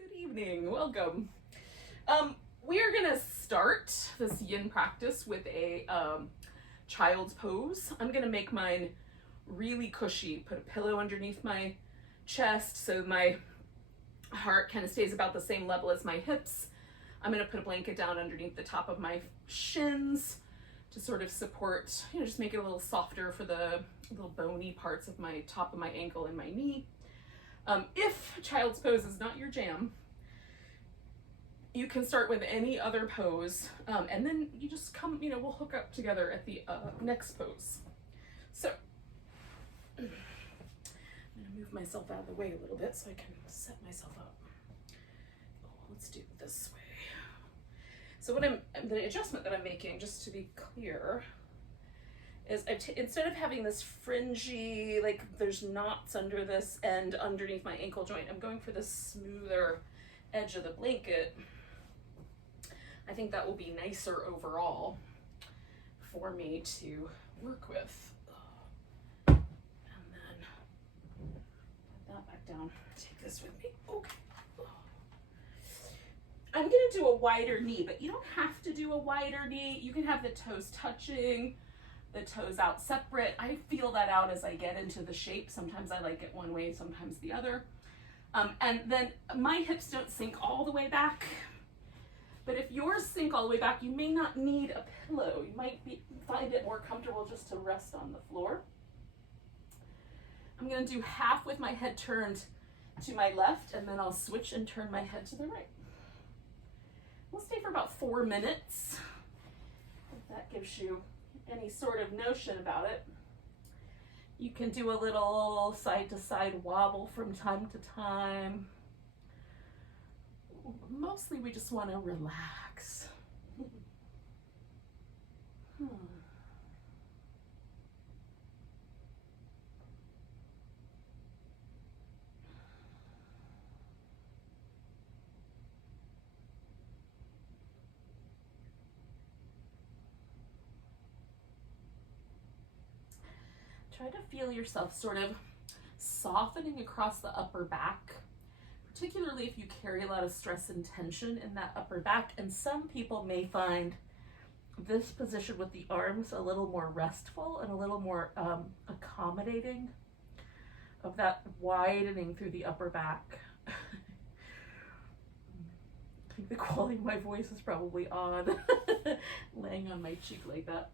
Good evening, welcome. We are gonna start this yin practice with a child's pose. I'm gonna make mine really cushy, put a pillow underneath my chest so my heart kind of stays about the same level as my hips. I'm gonna put a blanket down underneath the top of my shins to sort of support, just make it a little softer for the little bony parts of my top of my ankle and my knee. If child's pose is not your jam, you can start with any other pose, and then you just come, we'll hook up together at the next pose. So, I'm gonna move myself out of the way a little bit so I can set myself up. Let's do it this way. So the adjustment that I'm making, just to be clear, is instead of having this fringy, like there's knots under this and underneath my ankle joint, I'm going for this smoother edge of the blanket. I think that will be nicer overall for me to work with. And then put that back down. Take this with me. Okay. I'm gonna do a wider knee, but you don't have to do a wider knee. You can have the toes touching, the toes out separate. I feel that out as I get into the shape. Sometimes I like it one way, sometimes the other. And then my hips don't sink all the way back, but if yours sink all the way back, you may not need a pillow. You might find it more comfortable just to rest on the floor. I'm gonna do half with my head turned to my left, and then I'll switch and turn my head to the right. We'll stay for about 4 minutes, if that gives you any sort of notion about it. You can do a little side-to-side wobble from time to time. Mostly we just want to relax. Try to feel yourself sort of softening across the upper back, particularly if you carry a lot of stress and tension in that upper back. And some people may find this position with the arms a little more restful and a little more accommodating of that widening through the upper back. I think the quality of my voice is probably odd, laying on my cheek like that.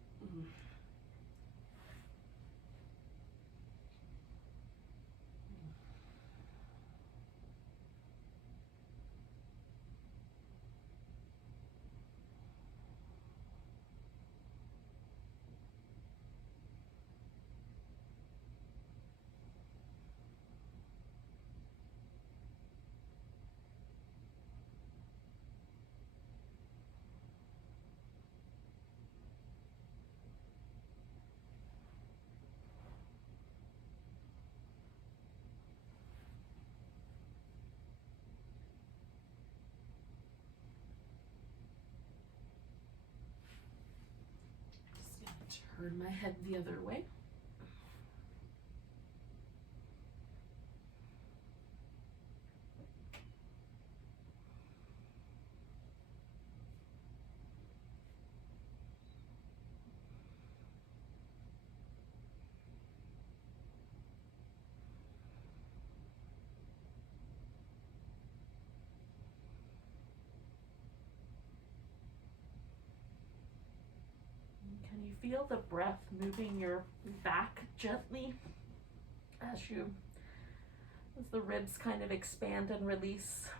Turn my head the other way. Can you feel the breath moving your back gently as the ribs kind of expand and release?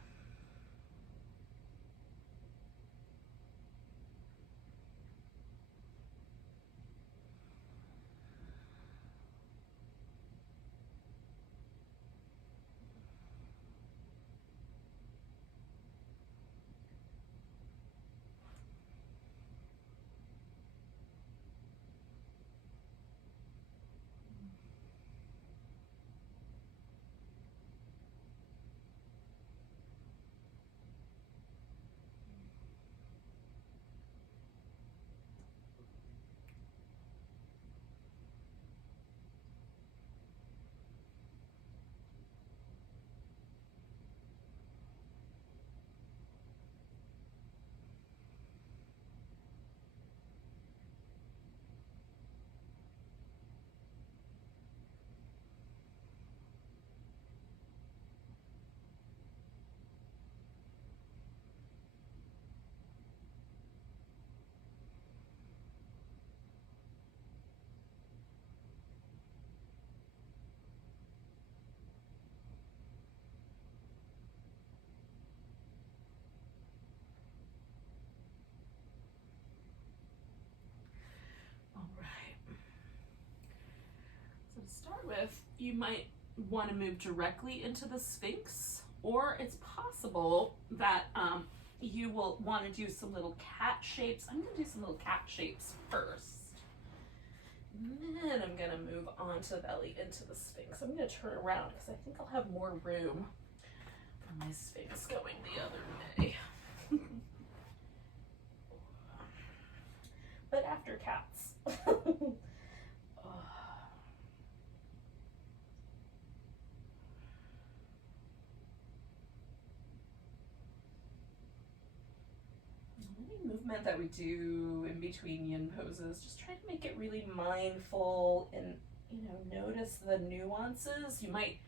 you might want to move directly into the Sphinx, or it's possible that you will want to do some little cat shapes. I'm going to do some little cat shapes first. And then I'm going to move onto belly into the Sphinx. I'm going to turn around because I think I'll have more room for my Sphinx going the other way. But after cats. Any movement that we do in between yin poses, just try to make it really mindful and, notice the nuances. You might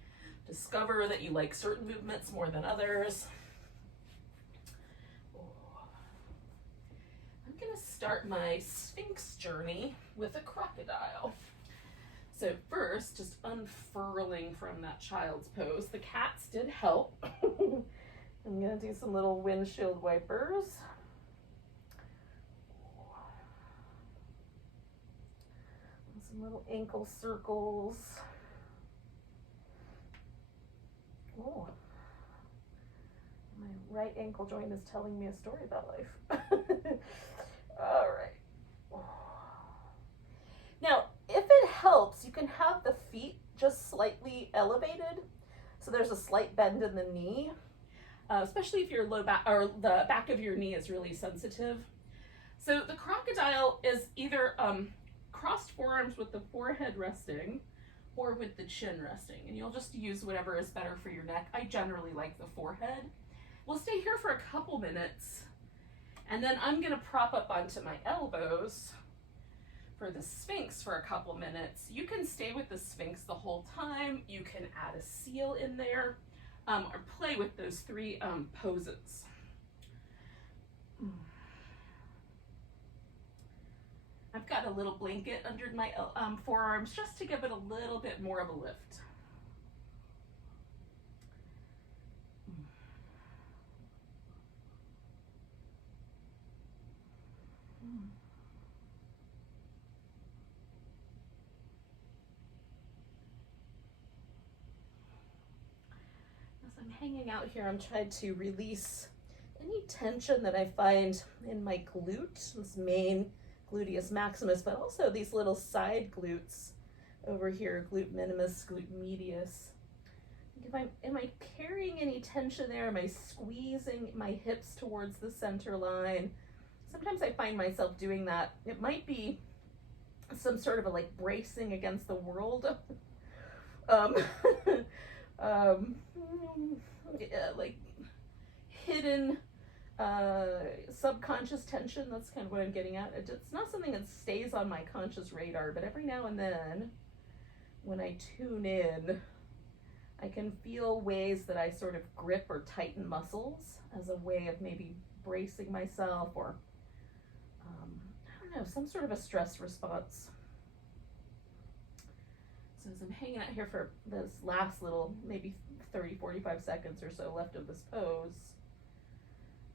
discover that you like certain movements more than others. I'm going to start my Sphinx journey with a crocodile. So first, just unfurling from that child's pose. The cats did help. I'm going to do some little windshield wipers. And some little ankle circles. Oh. My right ankle joint is telling me a story about life. All right. Now, if it helps, you can have the feet just slightly elevated. So there's a slight bend in the knee, especially if your low back or the back of your knee is really sensitive. So the crocodile is either crossed forearms with the forehead resting or with the chin resting. And you'll just use whatever is better for your neck. I generally like the forehead. We'll stay here for a couple minutes, and then I'm going to prop up onto my elbows for the Sphinx for a couple minutes. You can stay with the Sphinx the whole time. You can add a seal in there, or play with those three poses. I've got a little blanket under my forearms just to give it a little bit more of a lift. As I'm hanging out here, I'm trying to release any tension that I find in my glute, this main gluteus maximus, but also these little side glutes over here, glute minimus, glute medius. Am I carrying any tension there? Am I squeezing my hips towards the center line? Sometimes I find myself doing that. It might be some sort of a like bracing against the world. Like hidden subconscious tension. That's kind of what I'm getting at. It's not something that stays on my conscious radar, but every now and then when I tune in, I can feel ways that I sort of grip or tighten muscles as a way of maybe bracing myself, or I don't know, some sort of a stress response. So as I'm hanging out here for this last little, maybe 30-45 seconds or so left of this pose,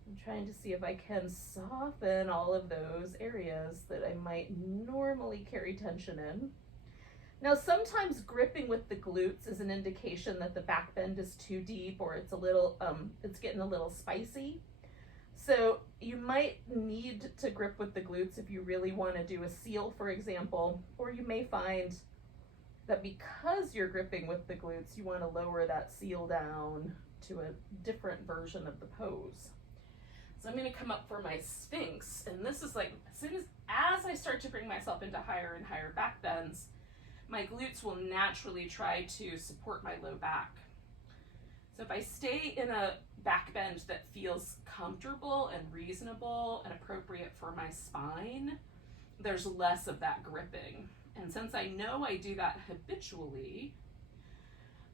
I'm trying to see if I can soften all of those areas that I might normally carry tension in. Now, sometimes gripping with the glutes is an indication that the back bend is too deep, or it's a little, it's getting a little spicy. So you might need to grip with the glutes if you really want to do a seal, for example, or you may find that because you're gripping with the glutes, you want to lower that seal down to a different version of the pose. So I'm going to come up for my Sphinx, and this is like, as I start to bring myself into higher and higher back bends, my glutes will naturally try to support my low back. So if I stay in a back bend that feels comfortable and reasonable and appropriate for my spine, there's less of that gripping. And since I know I do that habitually,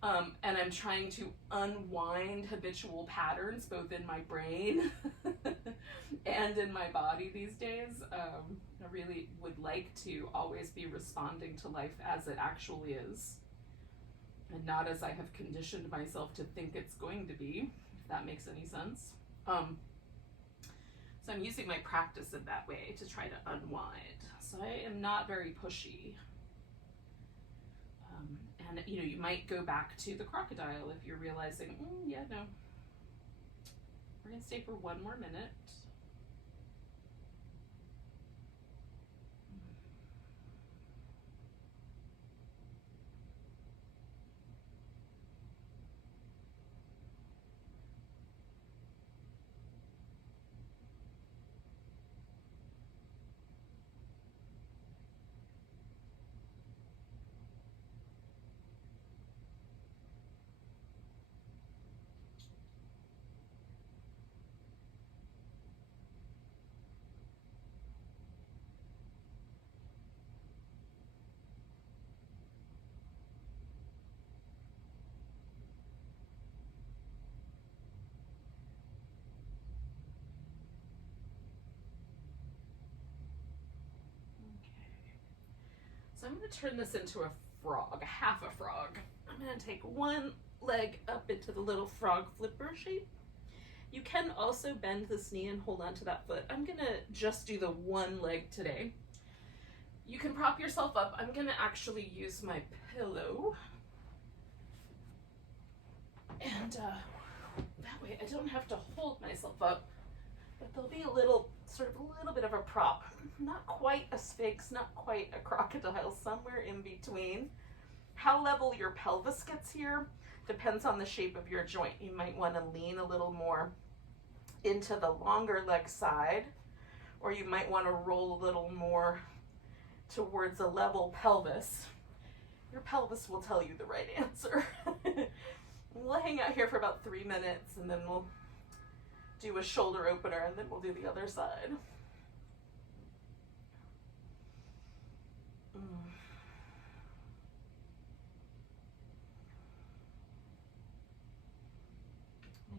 and I'm trying to unwind habitual patterns both in my brain and in my body these days, I really would like to always be responding to life as it actually is, and not as I have conditioned myself to think it's going to be, if that makes any sense. So I'm using my practice in that way to try to unwind. So I am not very pushy. And, you know, you might go back to the crocodile if you're realizing, yeah, no. We're going to stay for one more minute. So I'm going to turn this into a frog, half a frog. I'm going to take one leg up into the little frog flipper shape. You can also bend this knee and hold on to that foot. I'm going to just do the one leg today. You can prop yourself up. I'm going to actually use my pillow. And that way I don't have to hold myself up. But there'll be a little bit of a prop. Not quite a sphinx, not quite a crocodile, somewhere in between. How level your pelvis gets here depends on the shape of your joint. You might want to lean a little more into the longer leg side, or you might want to roll a little more towards a level pelvis. Your pelvis will tell you the right answer. We'll hang out here for about 3 minutes, and then we'll do a shoulder opener, and then we'll do the other side.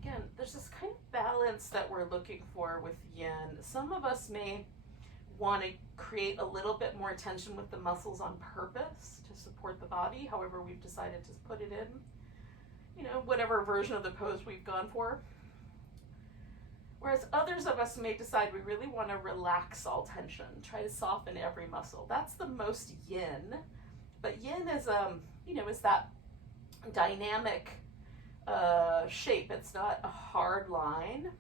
Again, there's this kind of balance that we're looking for with yin. Some of us may want to create a little bit more tension with the muscles on purpose to support the body, however we've decided to put it in. You know, whatever version of the pose we've gone for. Whereas others of us may decide we really want to relax all tension, try to soften every muscle. That's the most yin. But yin is, is that dynamic shape. It's not a hard line.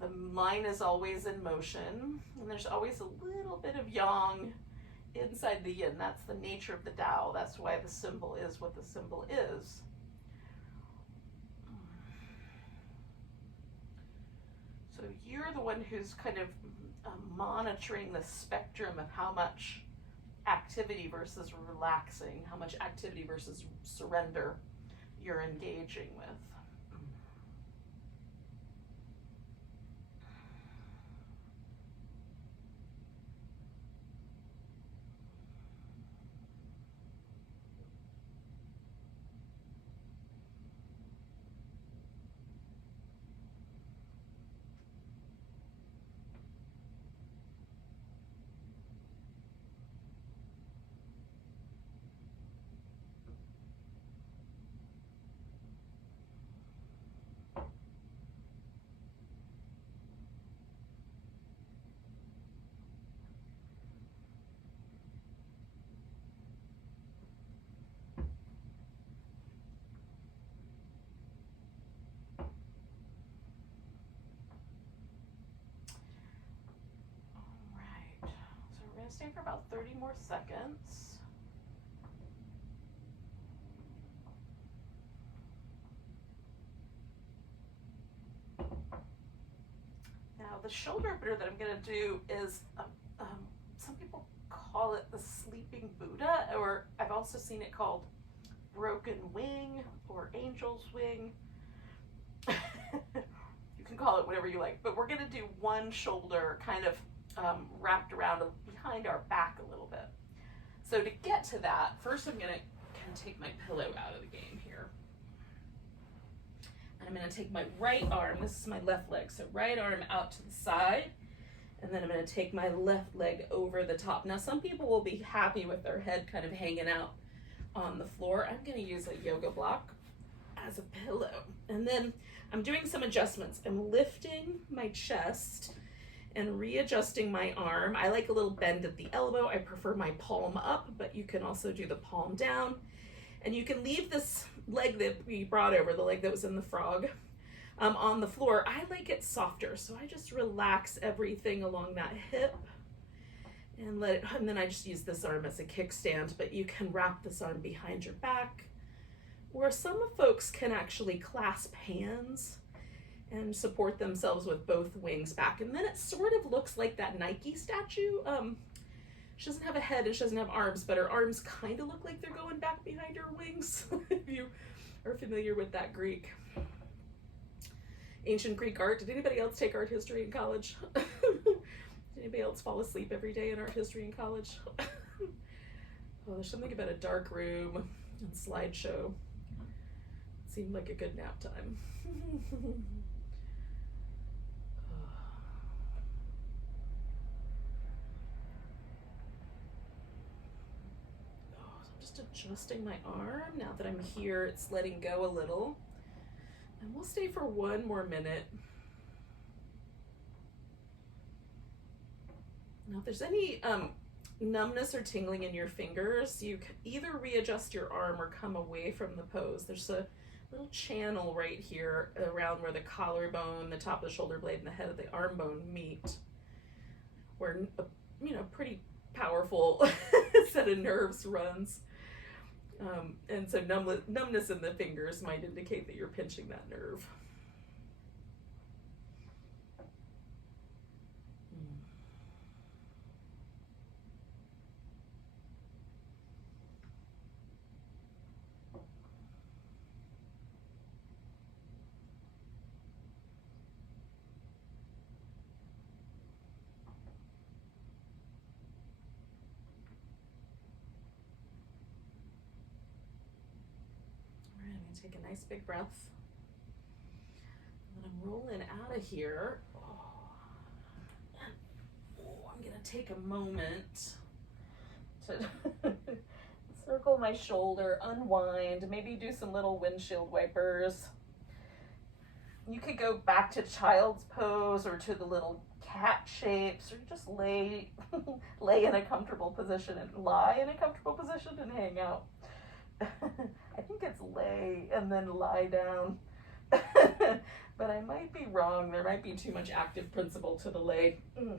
The line is always in motion, and there's always a little bit of yang inside the yin. That's the nature of the Tao. That's why the symbol is what the symbol is. So you're the one who's kind of monitoring the spectrum of how much activity versus relaxing, how much activity versus surrender you're engaging with. Stay for about 30 more seconds. Now the shoulder opener that I'm going to do is, some people call it the sleeping Buddha, or I've also seen it called broken wing or angel's wing. You can call it whatever you like, but we're going to do one shoulder kind of wrapped around behind our back a little bit. So to get to that, first I'm going to kind of take my pillow out of the game here. And I'm going to take my right arm, this is my left leg, so right arm out to the side, and then I'm going to take my left leg over the top. Now some people will be happy with their head kind of hanging out on the floor. I'm going to use a yoga block as a pillow. And then I'm doing some adjustments. I'm lifting my chest and readjusting my arm. I like a little bend at the elbow. I prefer my palm up, but you can also do the palm down. And you can leave this leg that we brought over, the leg that was in the frog, on the floor. I like it softer, so I just relax everything along that hip and let it, and then I just use this arm as a kickstand, but you can wrap this arm behind your back, or some folks can actually clasp hands and support themselves with both wings back. And then it sort of looks like that Nike statue. She doesn't have a head and she doesn't have arms, but her arms kind of look like they're going back behind her wings, if you are familiar with that Greek. Ancient Greek art. Did anybody else take art history in college? Did anybody else fall asleep every day in art history in college? Oh, there's something about a dark room and slideshow. It seemed like a good nap time. Just adjusting my arm. Now that I'm here, it's letting go a little. And we'll stay for one more minute. Now, if there's any numbness or tingling in your fingers, you can either readjust your arm or come away from the pose. There's a little channel right here around where the collarbone, the top of the shoulder blade, and the head of the arm bone meet, where, you know, pretty powerful set of nerves runs. And so numbness in the fingers might indicate that you're pinching that nerve. Take a nice big breath. And then I'm rolling out of here. I'm gonna take a moment to circle my shoulder, unwind, maybe do some little windshield wipers. You could go back to child's pose or to the little cat shapes, or just lay in a comfortable position and lie in a comfortable position and hang out. I think it's lay and then lie down, but I might be wrong. There might be too much active principle to the lay. All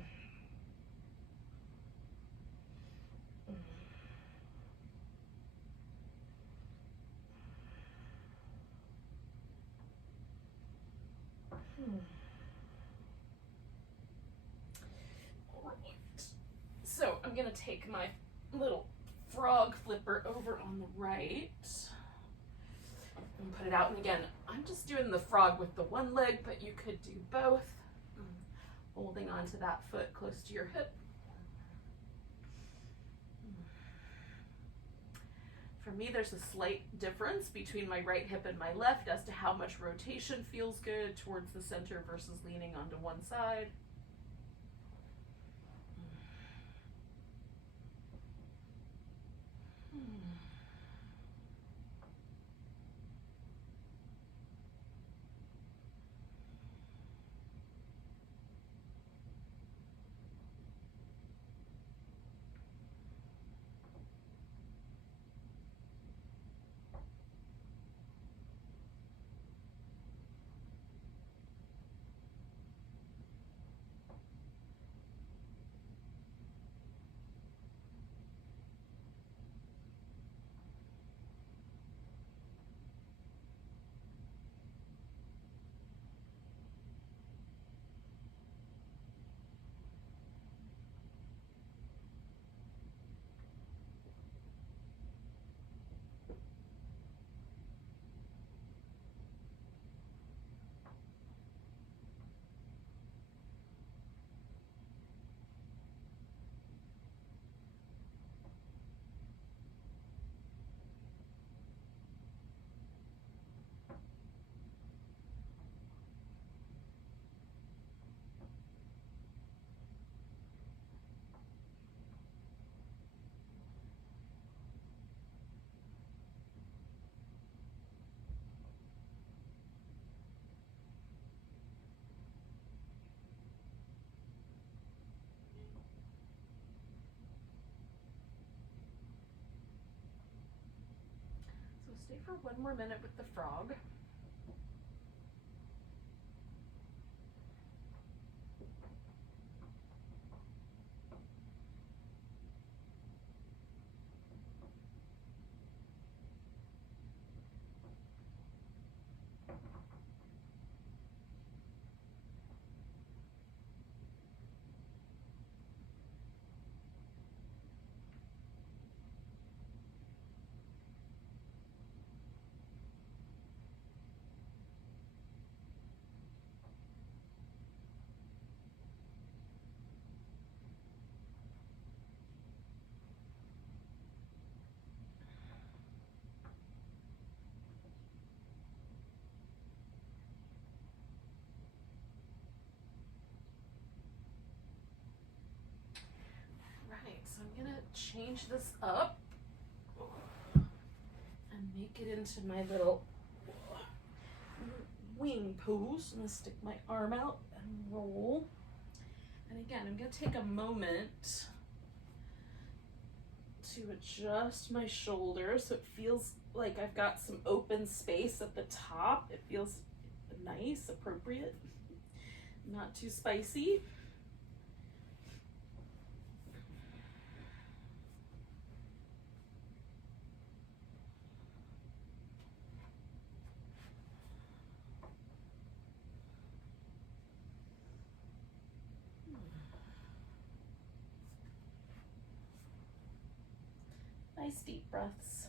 right. So I'm gonna take my little frog flipper over on the right and put it out. And again, I'm just doing the frog with the one leg, but you could do both. Holding onto that foot close to your hip. For me, there's a slight difference between my right hip and my left as to how much rotation feels good towards the center versus leaning onto one side. Stay for one more minute with the frog. So I'm gonna change this up and make it into my little wing pose. I'm gonna stick my arm out and roll. And again, I'm gonna take a moment to adjust my shoulders so it feels like I've got some open space at the top. It feels nice, appropriate, not too spicy. Nice deep breaths.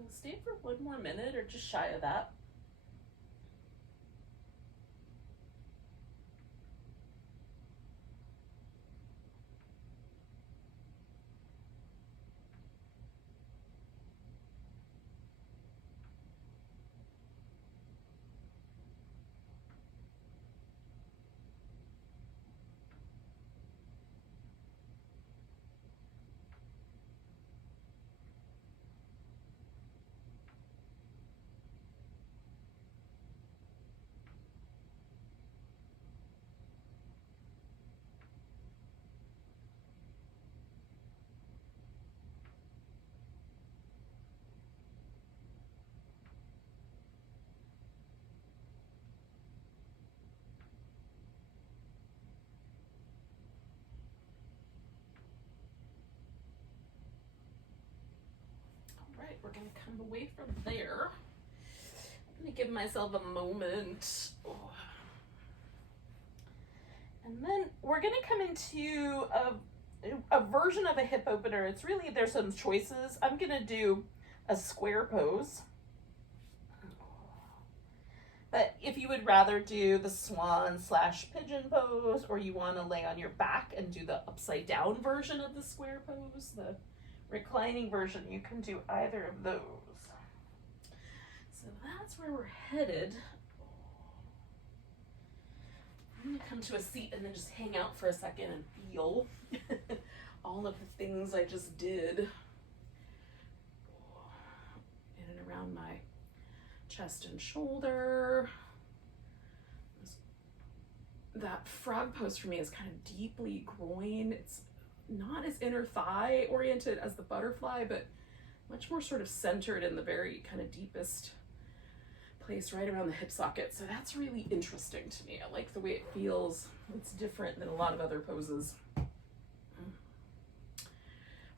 We'll stay for one more minute or just shy of that. Right, we're gonna come away from there. I'm gonna give myself a moment. And then we're gonna come into a version of a hip opener. It's really, there's some choices. I'm gonna do a square pose. But if you would rather do the swan / pigeon pose, or you wanna lay on your back and do the upside down version of the square pose, the reclining version, you can do either of those. So that's where we're headed. I'm gonna come to a seat and then just hang out for a second and feel all of the things I just did in and around my chest and shoulder. That frog pose for me is kind of deeply groin. It's not as inner thigh oriented as the butterfly, but much more sort of centered in the very kind of deepest place right around the hip socket. So that's really interesting to me. I like the way it feels. It's different than a lot of other poses. All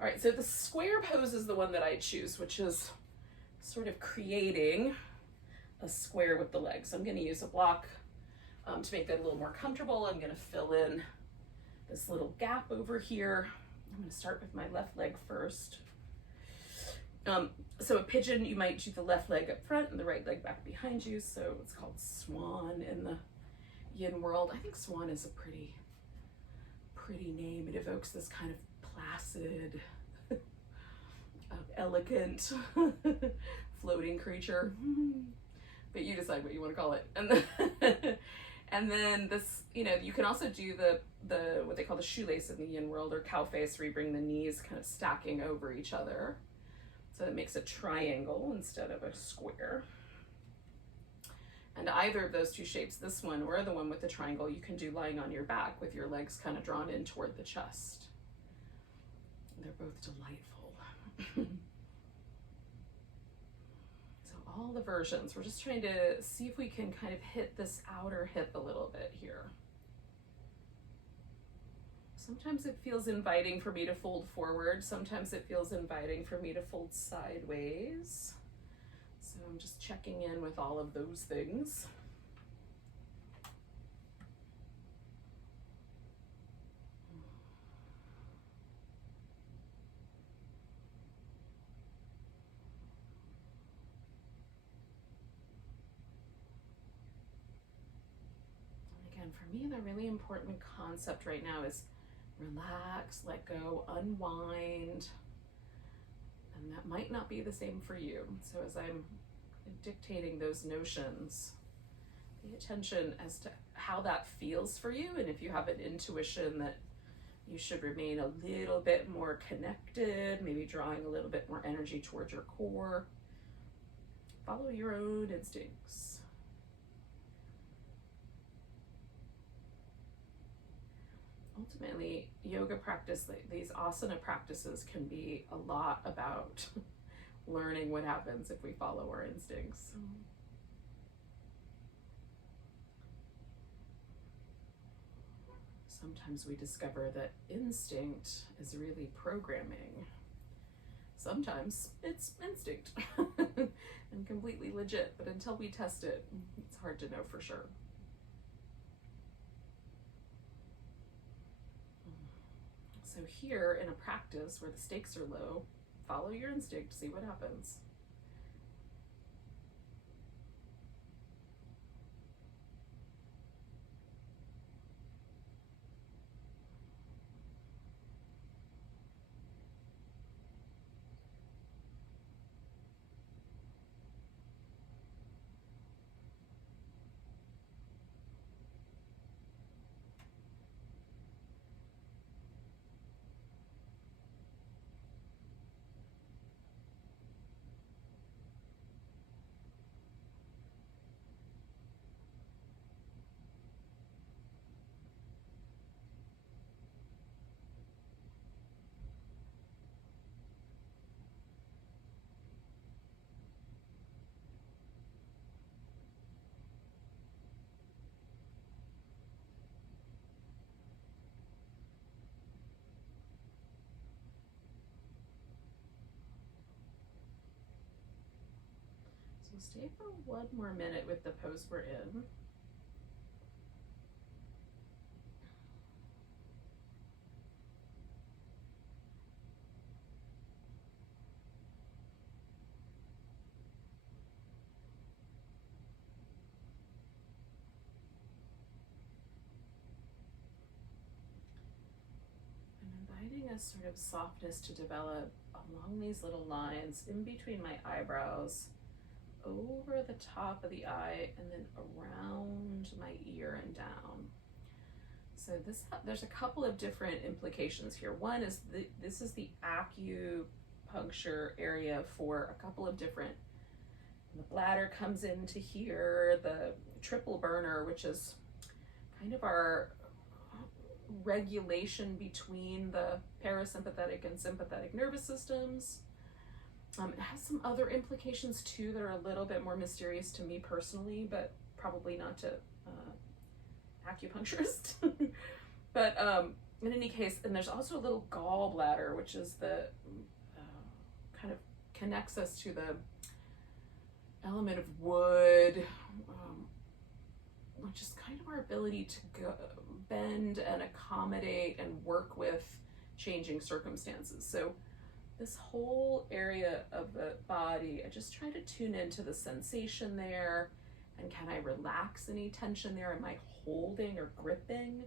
right, so the square pose is the one that I choose, which is sort of creating a square with the legs. I'm going to use a block to make that a little more comfortable. I'm going to fill in this little gap over here. I'm going to start with my left leg first. So a pigeon, you might do the left leg up front and the right leg back behind you. So it's called swan in the yin world. I think swan is a pretty name. It evokes this kind of placid, elegant, floating creature. But you decide what you want to call it. And then this, you can also do the what they call the shoelace in the yin world, or cow face, where you bring the knees kind of stacking over each other. So it makes a triangle instead of a square. And either of those two shapes, this one or the one with the triangle, you can do lying on your back with your legs kind of drawn in toward the chest. They're both delightful. So all the versions, we're just trying to see if we can kind of hit this outer hip a little bit here. Sometimes it feels inviting for me to fold forward. Sometimes it feels inviting for me to fold sideways. So I'm just checking in with all of those things. And again, for me, the really important concept right now is relax, let go, unwind. And that might not be the same for you. So as I'm dictating those notions, pay attention as to how that feels for you. And if you have an intuition that you should remain a little bit more connected, maybe drawing a little bit more energy towards your core, follow your own instincts. Ultimately, yoga practice, these asana practices, can be a lot about learning what happens if we follow our instincts. Sometimes we discover that instinct is really programming. Sometimes it's instinct and completely legit, but until we test it, it's hard to know for sure. So here in a practice where the stakes are low, follow your instinct, see what happens. So stay for one more minute with the pose we're in. A sort of softness to develop along these little lines in between my eyebrows, over the top of the eye, and then around my ear and down. So there's a couple of different implications here. One is this is the acupuncture area for a couple of different. The bladder comes into here, the triple burner, which is kind of our regulation between the parasympathetic and sympathetic nervous systems. It has some other implications too that are a little bit more mysterious to me personally, but probably not to acupuncturist. But in any case, and there's also a little gallbladder, which is the kind of connects us to the element of wood, which is kind of our ability to bend and accommodate and work with changing circumstances. So this whole area of the body, I just try to tune into the sensation there, and can I relax any tension there? Am I holding or gripping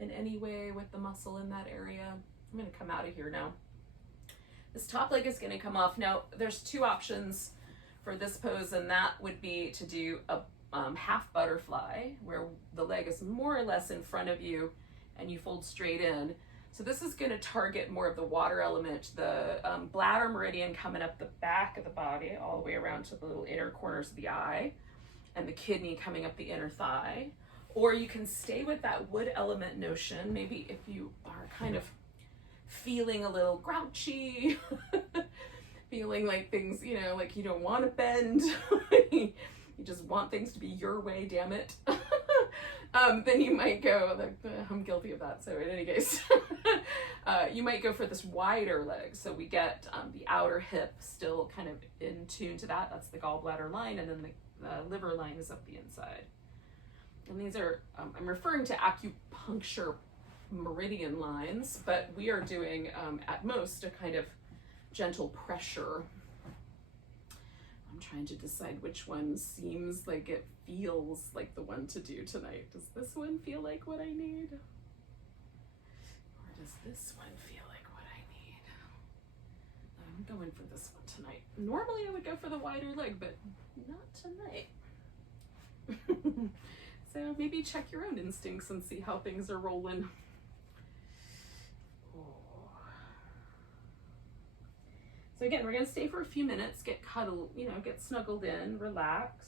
in any way with the muscle in that area? I'm going to come out of here now. This top leg is going to come off. Now, there's two options for this pose, and that would be to do a half butterfly, where the leg is more or less in front of you and you fold straight in. So this is going to target more of the water element, the bladder meridian coming up the back of the body all the way around to the little inner corners of the eye, and the kidney coming up the inner thigh. Or you can stay with that wood element notion. Maybe if you are kind of feeling a little grouchy, feeling like things, you know, like you don't want to bend, you just want things to be your way, damn it. Then you might go, like, I'm guilty of that, so in any case, you might go for this wider leg. So we get the outer hip still kind of in tune to that. That's the gallbladder line, and then the liver line is up the inside. And these are, I'm referring to acupuncture meridian lines, but we are doing at most a kind of gentle pressure. I'm trying to decide which one seems like it feels like the one to do tonight. Does this one feel like what I need? Or does this one feel like what I need? I'm going for this one tonight. Normally I would go for the wider leg, but not tonight. So maybe check your own instincts and see how things are rolling. So again, we're gonna stay for a few minutes, get cuddled, you know, get snuggled in, relax.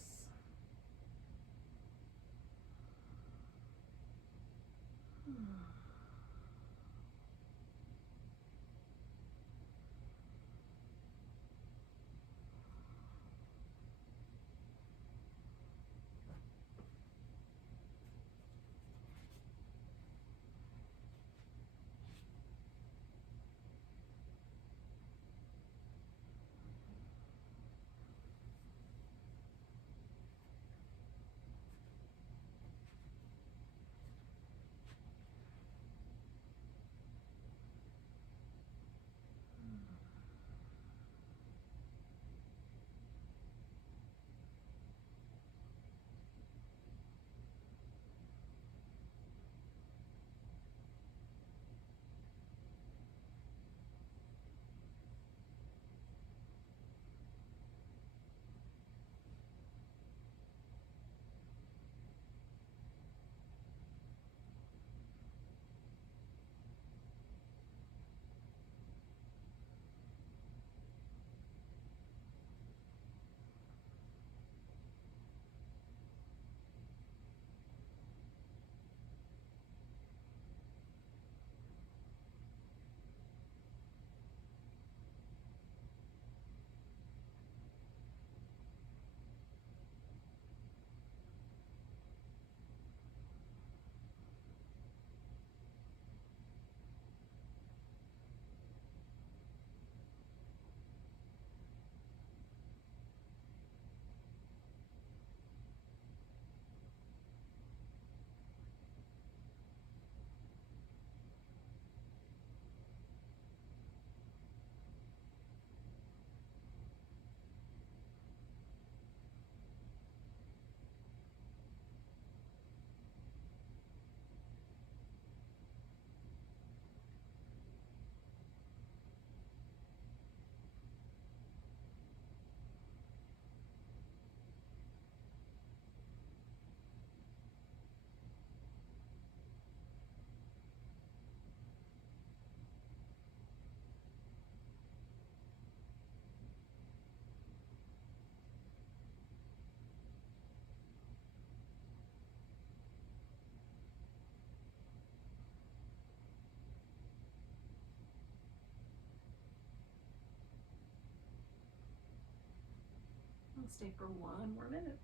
I'll stay for one more minute.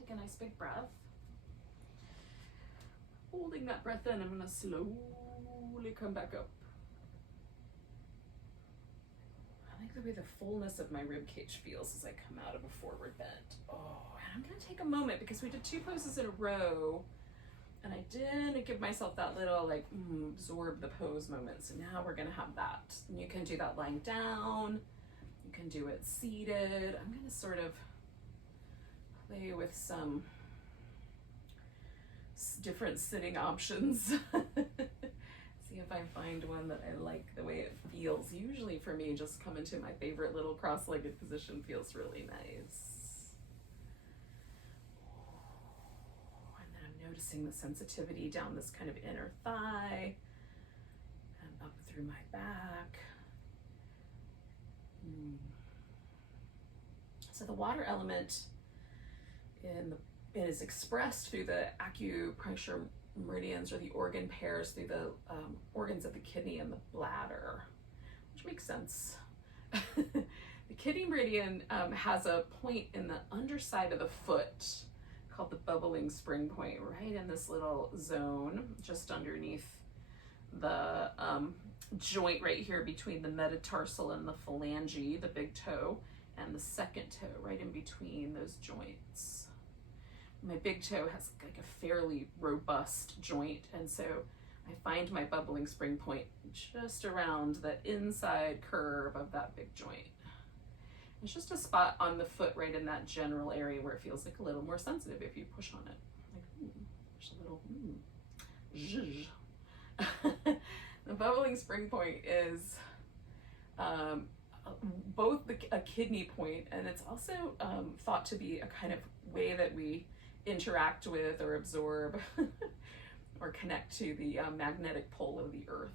Take a nice big breath. Holding that breath in, I'm going to slowly come back up. I like the way the fullness of my rib cage feels as I come out of a forward bend. Oh, and I'm going to take a moment because we did 2 poses in a row and I didn't give myself that little like absorb the pose moment. So now we're going to have that. And you can do that lying down. You can do it seated. I'm going to sort of play with some different sitting options. See if I find one that I like the way it feels. Usually for me, just coming to my favorite little cross-legged position feels really nice. And then I'm noticing the sensitivity down this kind of inner thigh and up through my back. So the water element it is expressed through the acupressure meridians or the organ pairs through the organs of the kidney and the bladder, which makes sense. The kidney meridian has a point in the underside of the foot called the bubbling spring point, right in this little zone just underneath the joint right here between the metatarsal and the phalange, the big toe, and the second toe, right in between those joints. My big toe has like a fairly robust joint, and so I find my bubbling spring point just around the inside curve of that big joint. It's just a spot on the foot right in that general area where it feels like a little more sensitive if you push on it. Like, there's a little, zhuzh. The bubbling spring point is both a kidney point, and it's also thought to be a kind of way that we interact with or absorb or connect to the magnetic pole of the earth.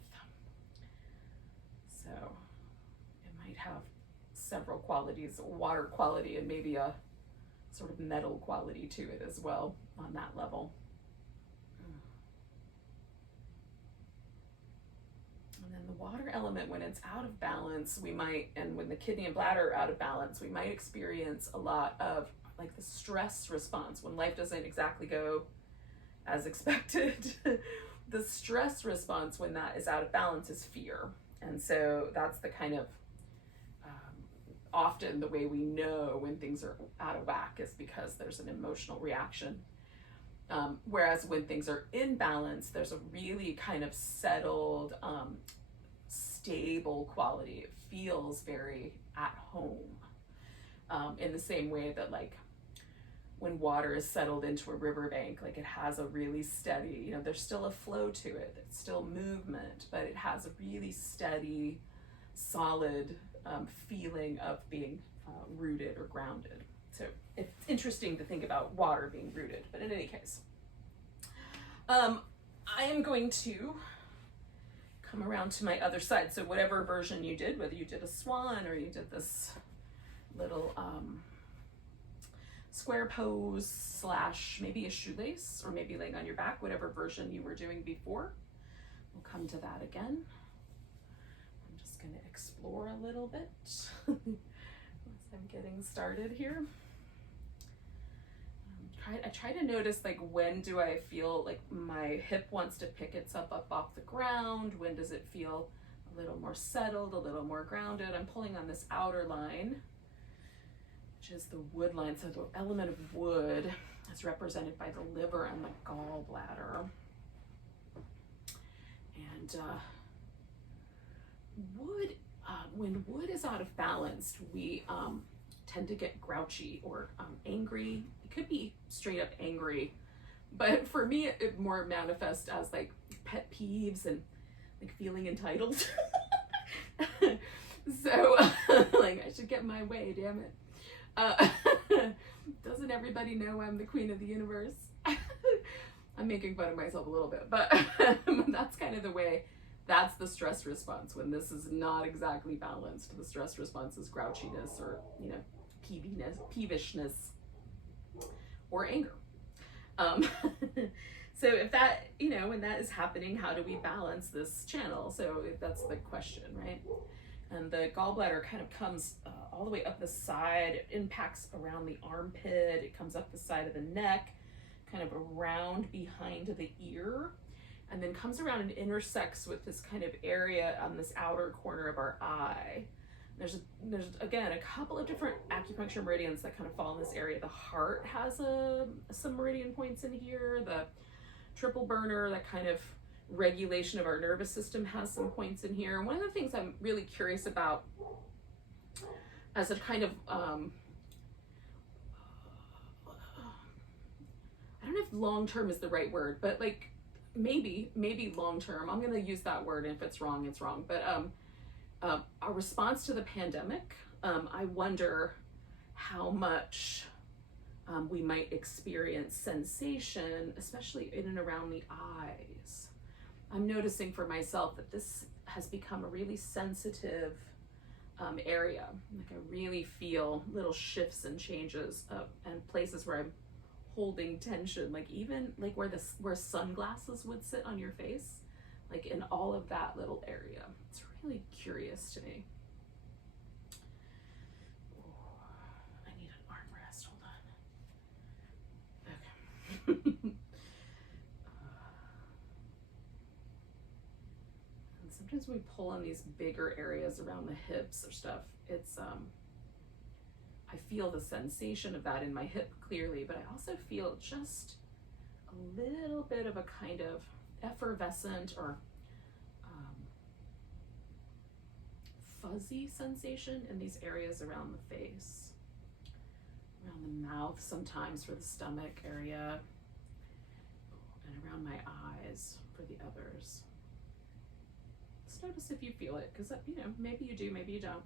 So it might have several qualities, water quality and maybe a sort of metal quality to it as well on that level. And then the water element, when it's out of balance, and when the kidney and bladder are out of balance, we might experience a lot of like the stress response when life doesn't exactly go as expected. The stress response when that is out of balance is fear. And so that's the kind of often the way we know when things are out of whack is because there's an emotional reaction. Whereas when things are in balance, there's a really kind of settled, stable quality. It feels very at home. In the same way that like when water is settled into a riverbank, like it has a really steady, there's still a flow to it. It's still movement, but it has a really steady, solid feeling of being rooted or grounded. So it's interesting to think about water being rooted, but in any case, I am going to come around to my other side. So whatever version you did, whether you did a swan or you did this little square pose / maybe a shoelace, or maybe laying on your back, whatever version you were doing before. We'll come to that again. I'm just going to explore a little bit as I'm getting started here. I try to notice like when do I feel like my hip wants to pick itself up off the ground? When does it feel a a little more settled, a little more grounded. I'm pulling on this outer line, which is the wood line. So the element of wood is represented by the liver and the gallbladder. And wood, when wood is out of balance, we tend to get grouchy or angry. It could be straight up angry, but for me, it more manifests as like pet peeves and like feeling entitled. So like, I should get my way, damn it. Doesn't everybody know I'm the queen of the universe? I'm making fun of myself a little bit, but that's kind of the way, that's the stress response when this is not exactly balanced. The stress response is grouchiness or, you know, peevishness or anger. So if that, you know, when that is happening, how do we balance this channel? So that's the question, right? And the gallbladder kind of comes all the way up the side, it impacts around the armpit, it comes up the side of the neck, kind of around behind the ear, and then comes around and intersects with this kind of area on this outer corner of our eye. There's again a couple of different acupuncture meridians that kind of fall in this area. The heart has some meridian points in here. The triple burner, that kind of regulation of our nervous system, has some points in here. And one of the things I'm really curious about as a kind of I don't know if long-term is the right word, but like maybe long-term. I'm going to use that word, and if it's wrong, it's wrong. But our response to the pandemic, I wonder how much we might experience sensation, especially in and around the eyes. I'm noticing for myself that this has become a really sensitive area. Like I really feel little shifts and changes and places where I'm holding tension, like even like where sunglasses would sit on your face, like in all of that little area. It's really curious to me. I need an armrest, hold on. Okay. And sometimes we pull on these bigger areas around the hips or stuff. It's I feel the sensation of that in my hip clearly, but I also feel just a little bit of a kind of effervescent or fuzzy sensation in these areas around the face, around the mouth sometimes for the stomach area, and around my eyes for the others. Just notice if you feel it, because you know, maybe you do, maybe you don't.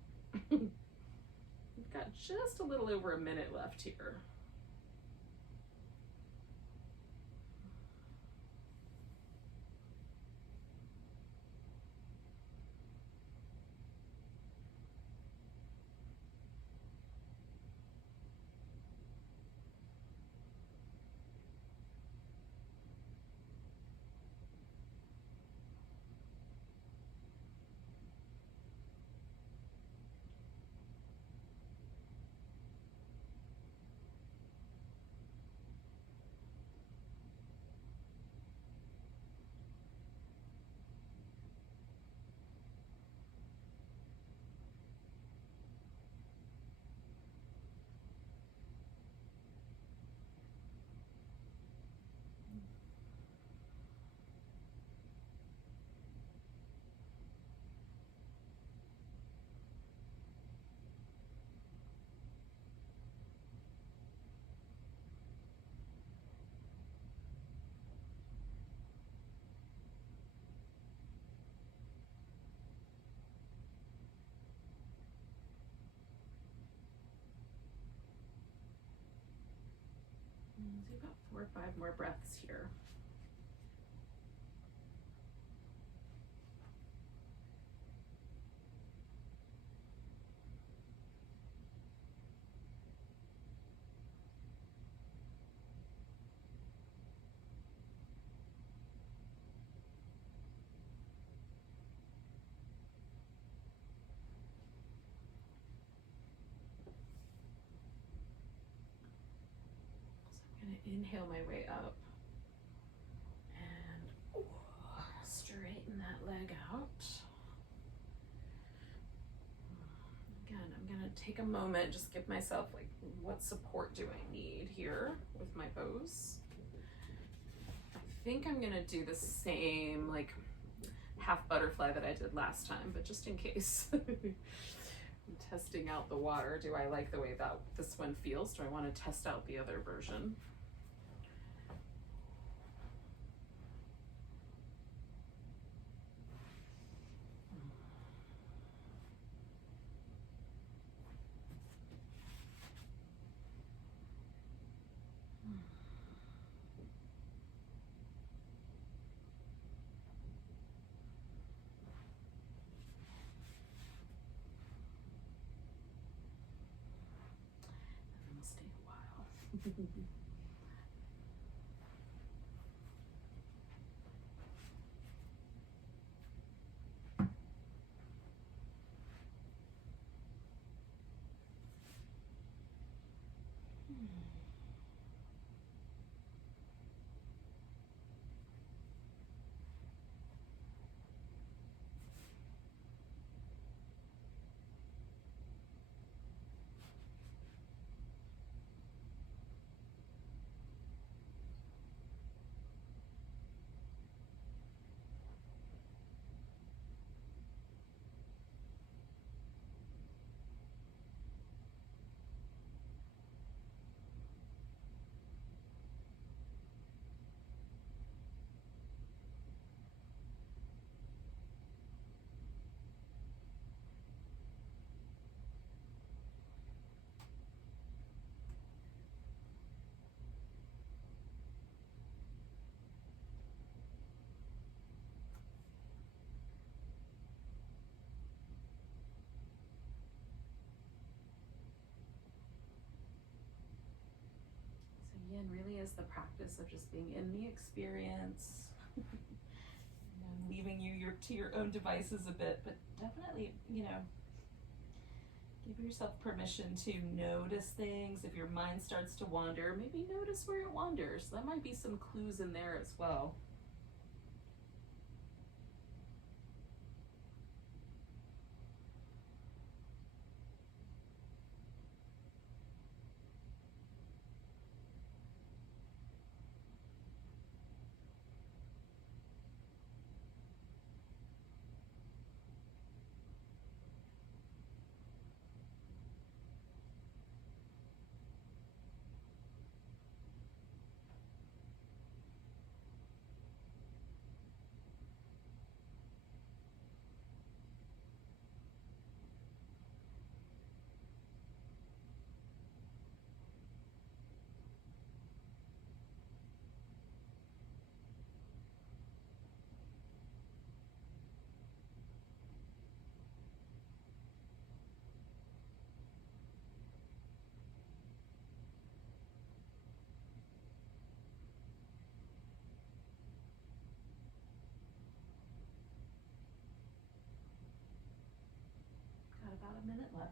We've got just a little over a minute left here. Do about 4 or 5 more breaths here. Inhale my way up and straighten that leg out. gonna take a moment, just give myself like, what support do I need here with my pose? I think I'm gonna do the same like half butterfly that I did last time, but just in case. I'm testing out the water. Do I like the way that this one feels? Do I want to test out the other version? I'm gonna stay a while. Yin really is the practice of just being in the experience, leaving you to your own devices a bit, but definitely, give yourself permission to notice things. If your mind starts to wander, maybe notice where it wanders. There might be some clues in there as well. Got about a minute left.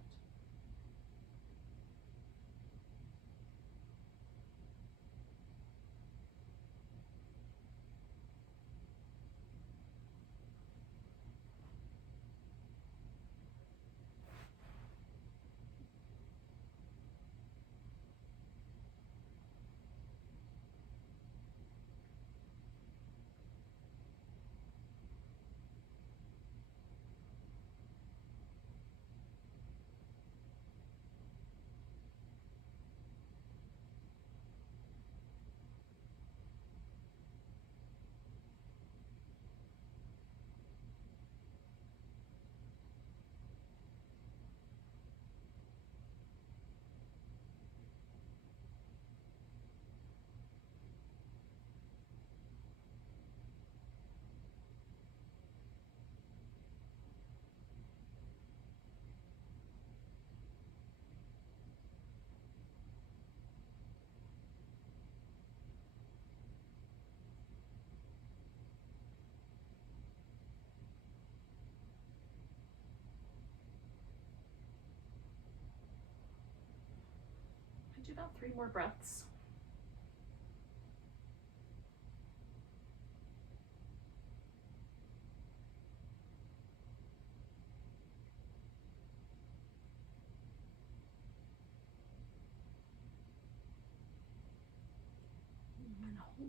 Do about 3 more breaths.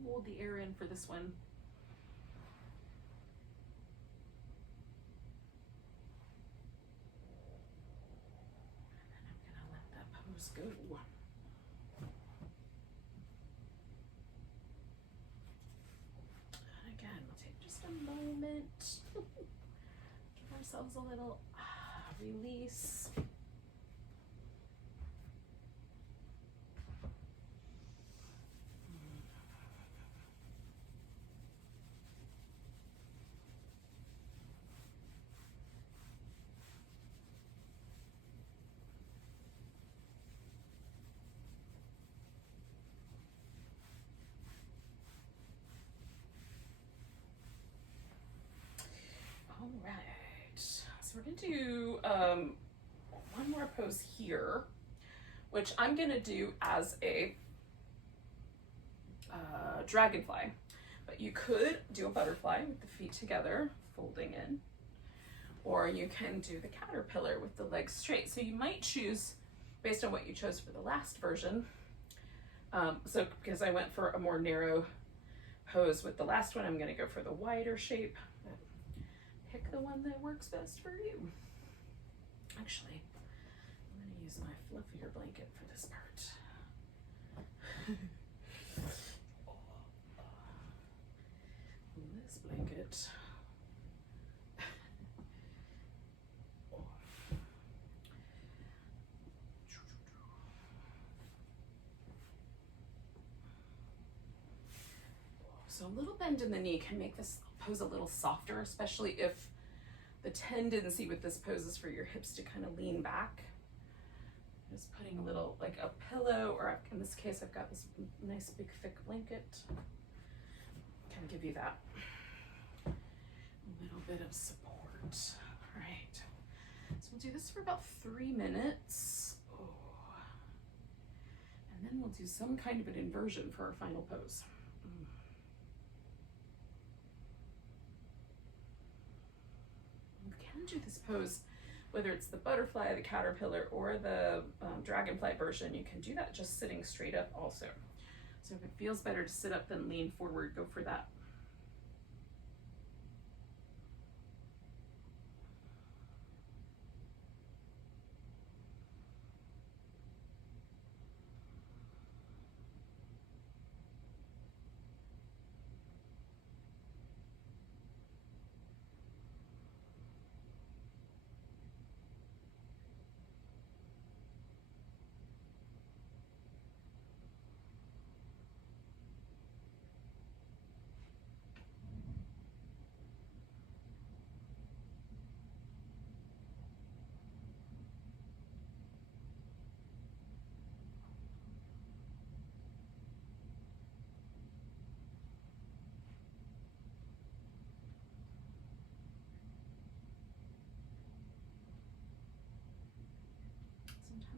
hold the air in for this one. And then I'm gonna let that pose go. And again, we'll take just a moment. Give ourselves a little release. All right, so we're gonna do one more pose here, which I'm gonna do as a dragonfly, but you could do a butterfly with the feet together, folding in, or you can do the caterpillar with the legs straight. So you might choose based on what you chose for the last version. So because I went for a more narrow pose with the last one, I'm gonna go for the wider shape. Pick the one that works best for you. Actually, I'm gonna use my fluffier blanket for this part. This blanket. So a little bend in the knee can make this pose a little softer, especially if the tendency with this pose is for your hips to kind of lean back. Just putting a little, like a pillow, or in this case, I've got this nice big thick blanket. Can give you that little bit of support. All right, so we'll do this for about 3 minutes. Oh. And then we'll do some kind of an inversion for our final pose. You can do this pose, whether it's the butterfly, the caterpillar, or the dragonfly version. You can do that just sitting straight up also. So if it feels better to sit up than lean forward, go for that.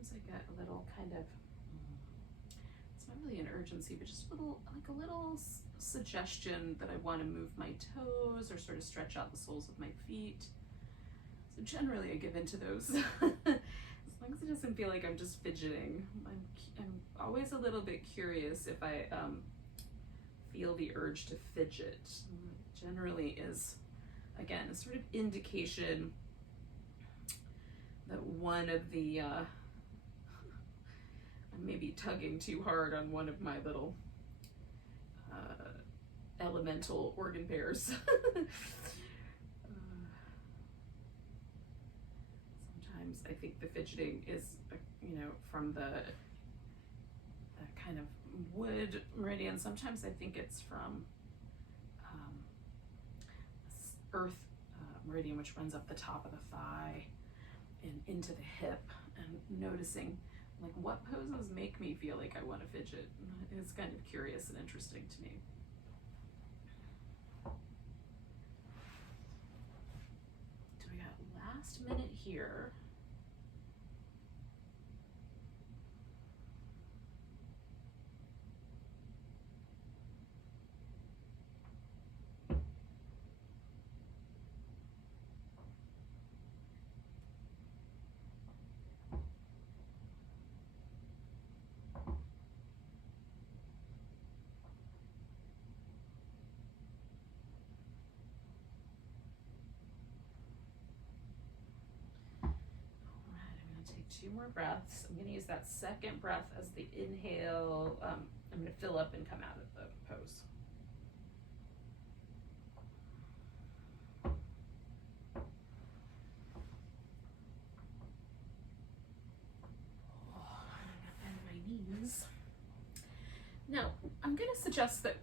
Sometimes I get a little kind of, it's not really an urgency, but just a little, like a little suggestion that I want to move my toes or sort of stretch out the soles of my feet. So generally I give into those. As long as it doesn't feel like I'm just fidgeting. I'm always a little bit curious if I feel the urge to fidget. It generally is, again, a sort of indication that one of the, I'm maybe tugging too hard on one of my little elemental organ pairs. Sometimes I think the fidgeting is, you know, from the kind of wood meridian. Sometimes I think it's from earth meridian, which runs up the top of the thigh and into the hip, and noticing like what poses make me feel like I want to fidget. It's kind of curious and interesting to me. So we got last minute here. 2 more breaths. I'm going to use that second breath as the inhale. I'm going to fill up and come out of the pose. Oh, I'm going to bend my knees. Now, I'm going to suggest that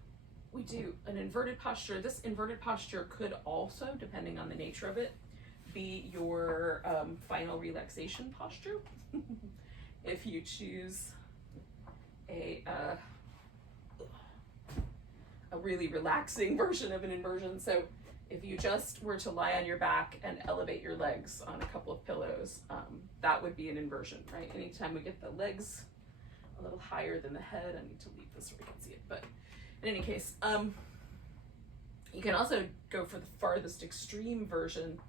we do an inverted posture. This inverted posture could also, depending on the nature of it, be your final relaxation posture. If you choose a really relaxing version of an inversion. So if you just were to lie on your back and elevate your legs on a couple of pillows, that would be an inversion, right? Anytime we get the legs a little higher than the head, I need to leave this where you can see it, but in any case, you can also go for the farthest extreme version,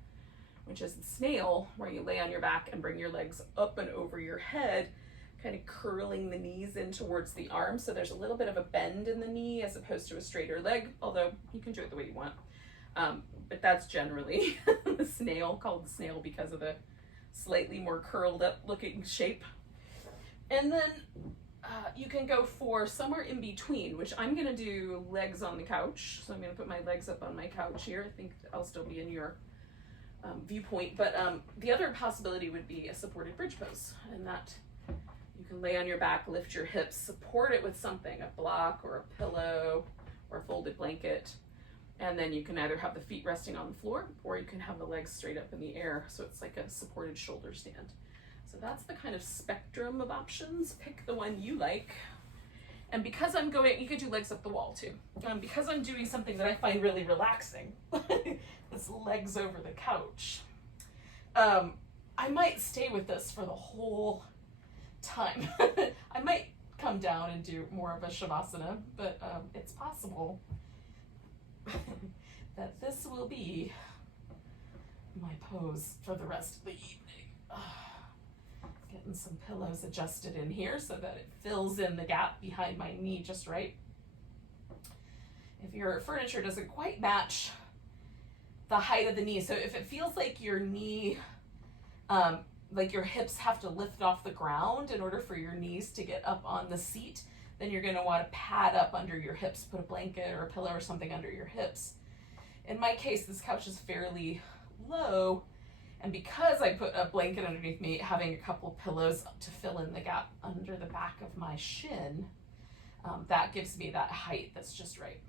which is the snail, where you lay on your back and bring your legs up and over your head, kind of curling the knees in towards the arms. So there's a little bit of a bend in the knee as opposed to a straighter leg, although you can do it the way you want. But that's generally the snail, called the snail because of the slightly more curled up looking shape. And then you can go for somewhere in between, which I'm gonna do legs on the couch. So I'm gonna put my legs up on my couch here. I think I'll still be in your viewpoint, but the other possibility would be a supported bridge pose, and that you can lay on your back, lift your hips, support it with something, a block or a pillow or a folded blanket, and then you can either have the feet resting on the floor or you can have the legs straight up in the air, so it's like a supported shoulder stand. So that's the kind of spectrum of options. Pick the one you like. And because I'm going, you could do legs up the wall too. Because I'm doing something that I find really relaxing, this legs over the couch, I might stay with this for the whole time. I might come down and do more of a shavasana, but it's possible that this will be my pose for the rest of the evening. Getting some pillows adjusted in here so that it fills in the gap behind my knee just right. If your furniture doesn't quite match the height of the knee, so if it feels like your knee, like your hips have to lift off the ground in order for your knees to get up on the seat, then you're gonna wanna pad up under your hips, put a blanket or a pillow or something under your hips. In my case, this couch is fairly low, and because I put a blanket underneath me, having a couple pillows to fill in the gap under the back of my shin, that gives me that height that's just right.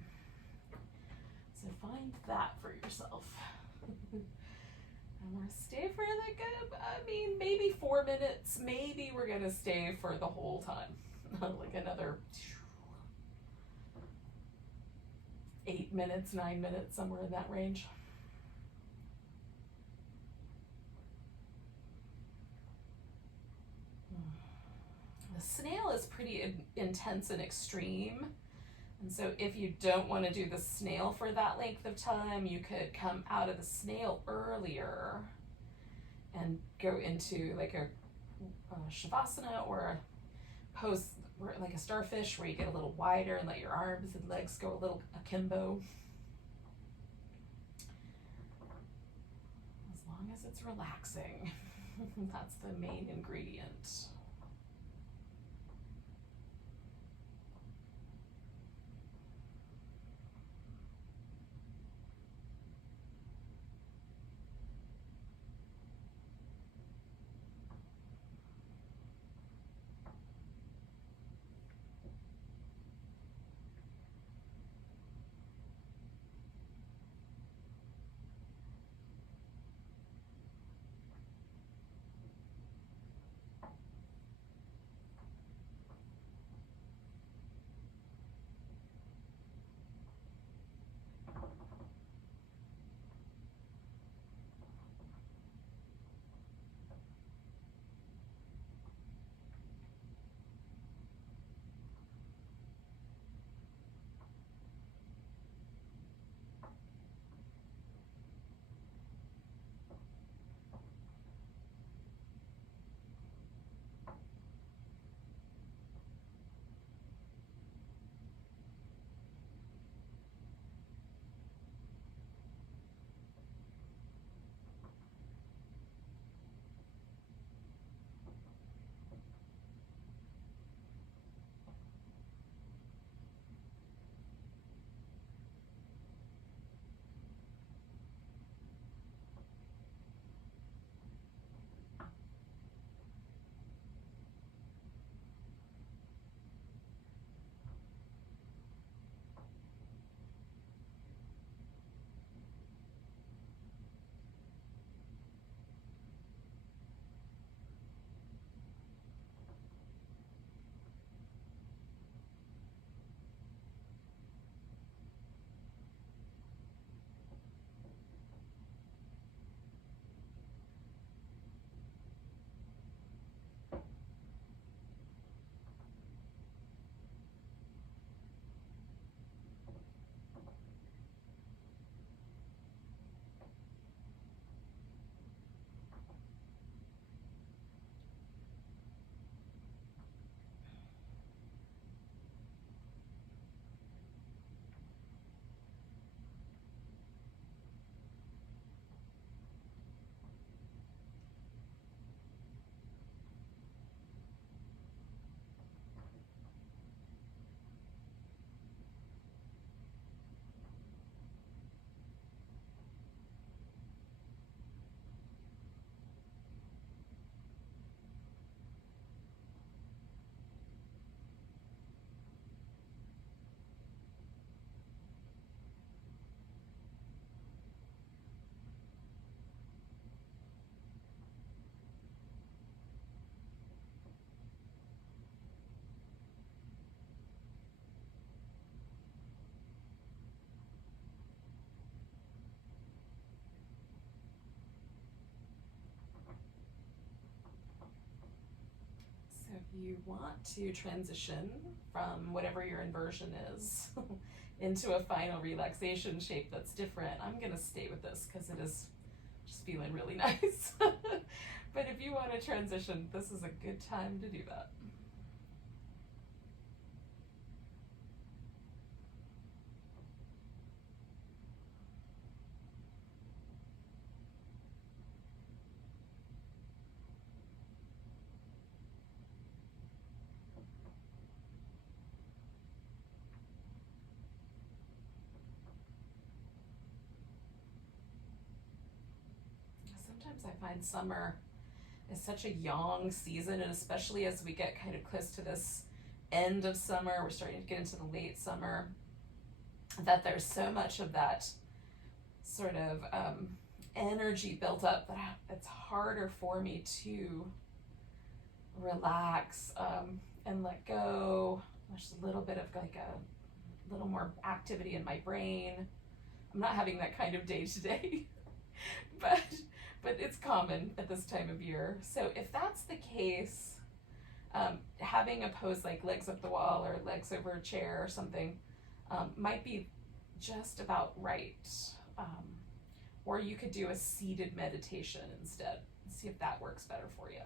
So find that for yourself. And we're gonna stay for like, maybe 4 minutes. Maybe we're gonna stay for the whole time. Like another 8 minutes, 9 minutes, somewhere in that range. The snail is pretty intense and extreme. And so if you don't want to do the snail for that length of time, you could come out of the snail earlier and go into like a shavasana or a pose like a starfish where you get a little wider and let your arms and legs go a little akimbo. As long as it's relaxing, that's the main ingredient. you want to transition from whatever your inversion is into a final relaxation shape that's different, I'm going to stay with this because it is just feeling really nice. But if you want to transition, this is a good time to do that. Sometimes I find summer is such a yang season, and especially as we get kind of close to this end of summer, we're starting to get into the late summer, that there's so much of that sort of energy built up that it's harder for me to relax and let go. There's a little bit of like a little more activity in my brain. I'm not having that kind of day today, but it's common at this time of year. So if that's the case, having a pose like legs up the wall or legs over a chair or something might be just about right. Or you could do a seated meditation instead. See if that works better for you.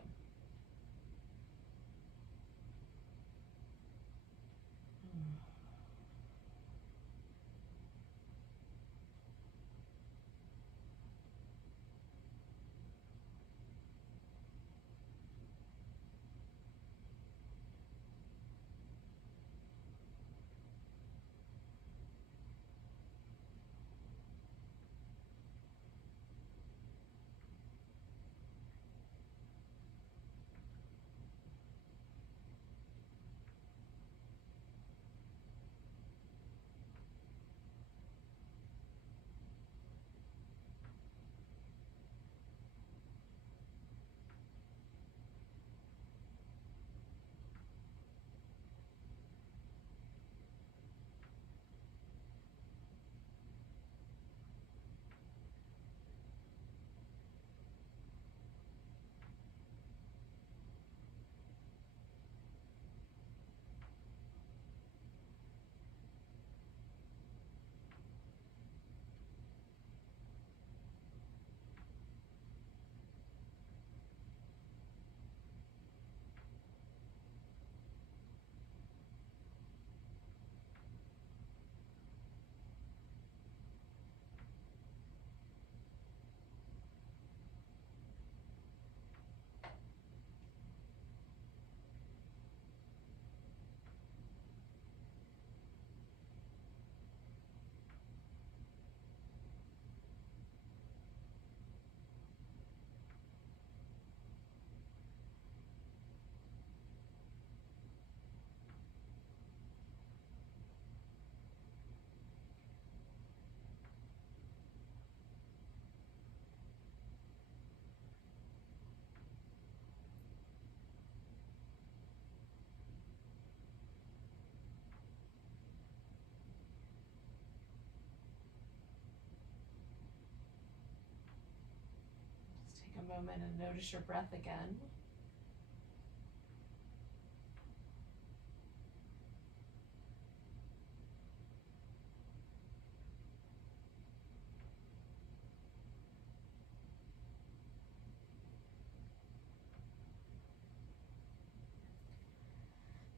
A moment and notice your breath again.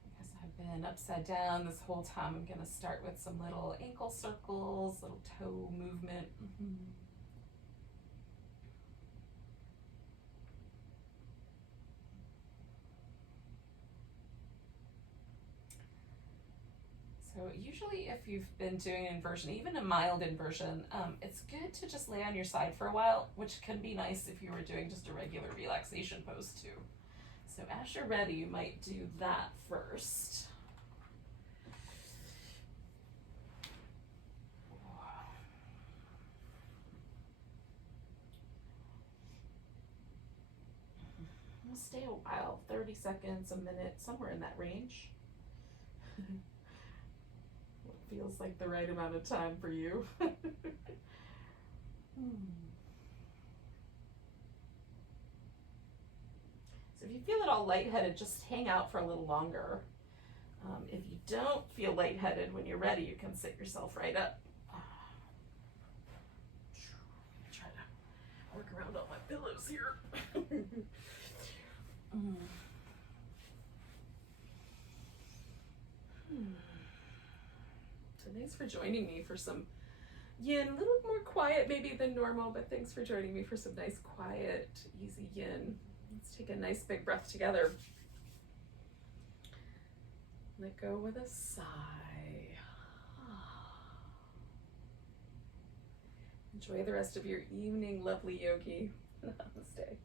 Because I've been upside down this whole time, I'm going to start with some little ankle circles, little toe movement. So usually if you've been doing an inversion, even a mild inversion, it's good to just lay on your side for a while, which can be nice if you were doing just a regular relaxation pose too. So as you're ready, you might do that first. Stay a while, 30 seconds, a minute, somewhere in that range. Feels like the right amount of time for you. So if you feel at all lightheaded, just hang out for a little longer. If you don't feel lightheaded when you're ready, you can sit yourself right up. Try to work around all my pillows here. So thanks for joining me for some yin, a little more quiet maybe than normal, but thanks for joining me for some nice, quiet, easy yin. Let's take a nice big breath together. Let go with a sigh. Enjoy the rest of your evening, lovely yogi. Namaste.